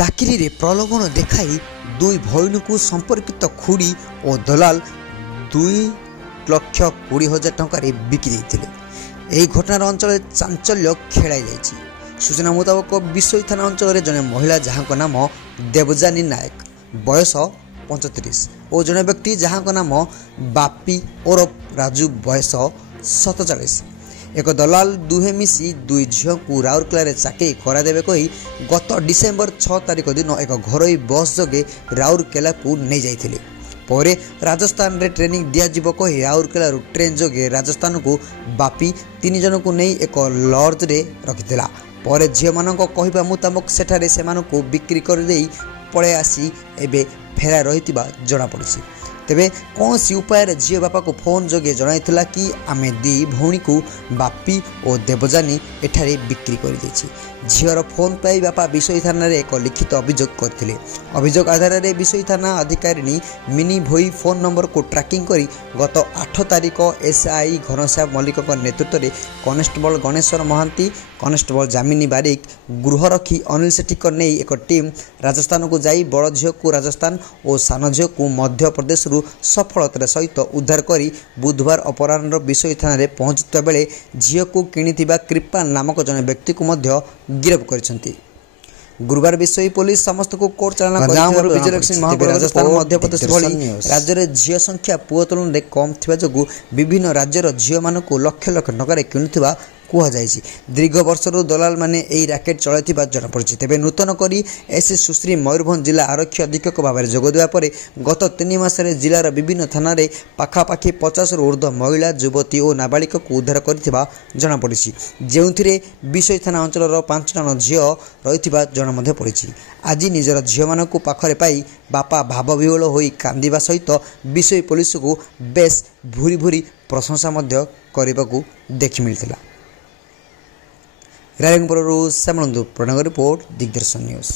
ଚାକିରିରେ रे प्रलोभन देखाई दुई भयन को संपर्कित खुड़ी और दलाल 2,20,000 टंकार बिकी देते। यह घटनार अंचल चांचल्य खेलाई जाइछि। सूचना मुताबक विशोई थाना अंचल में जड़े महिला जहाँ नाम देवजानी नायक बयस 35 और जड़े व्यक्ति जहाँ नाम बापी ओरफ राजू बयस 47। एक दलाल दुहे मिसी दुई झील को राउरकेला चाकरी करादेवे कही गत डिसेम्बर 6 तारिख दिन एक घरोई बस जोगे राउरकेला को नहीं जाइथिले। परे राजस्थान रे ट्रेनिंग दियाजिबो कही राउरकेला ट्रेन जोगे राजस्थान को बापी 3 जन को नहीं एक लॉज रे रखिथिला। परे झील मानक कहिबा मुताबक सेठारे सेमानकु बिक्री कर देई पळे आसी एबे फेरा रहितिबा जणा पड़छि। तेबे कौन सी उपाय झील बापा को फोन जोगे जणाइथिला कि आमे दी भौणी को बापी और देवजानी एठारे बिक्री कर देछि। झीर फोन पाई बापा विशोई थाना रे एक लिखित अभियोग करथिले। अभियोग आधार रे विशोई थाना अधिकारी मिनी भोई फोन नंबर को ट्रैकिंग करी गत 8 तारिख एसआई घनश्याम मल्लिक नेतृत्व में कनेस्टेबल गणेश्वर महांती, कनेस्टेबल जामिनी बारिक, गृहरक्षी अनिल सेठी नहीं एक टीम राजस्थान को जाई बड़ झील को राजस्थान और सान झील को मध्य प्रदेश सफलतार सहित उद्धार करी बुधवार अपराह्न विशोई थाना रे पहुंचता बेले झील को किणिथिबा कृपाल नामक जने व्यक्ति को मध्य गिरफ करिसेंती। गुरुवार विशोई पुलिस समस्त को कोर्ट चालान राजस्थान मध्य प्रदेश भली राज्य में झील संख्या पुओ तुलन में कम थिबा जोगु विभिन्न राज्यर झील मानक लक्ष लक्ष टंकार किणुथिबा कुहଯାଇଛି। दीर्घ वर्षर दलाल माने एही राकेट चलाइथिबा जଣାपड़िछि। तेबे नूतन करी एस सुश्री मयूरभंज जिला आरक्षी अधीक्षक भाव जोग देवा परे गत 3 मासरे जिलार विभिन्न थाना रे पाखापाखि 50 ऊर्ध्व महिला युवती और नाबालिक को उद्धार करिथिबा जଣାपड़िछि। जेउथिरे विशोई थाना अंचलर 5 जन झील रहिथिबा जଣା पड़िछि। आज निजर झील मानकु पाखरे पाई बापा भावविह्वल होई कांदिबा सहित विशोई पुलिस को बेस भूरी भूरी प्रशंसा मध्य करबाकू देखि मिलथिला। रायरंगपुर श्यामनंदु प्रणगर रिपोर्ट दिग्दर्शन न्यूज।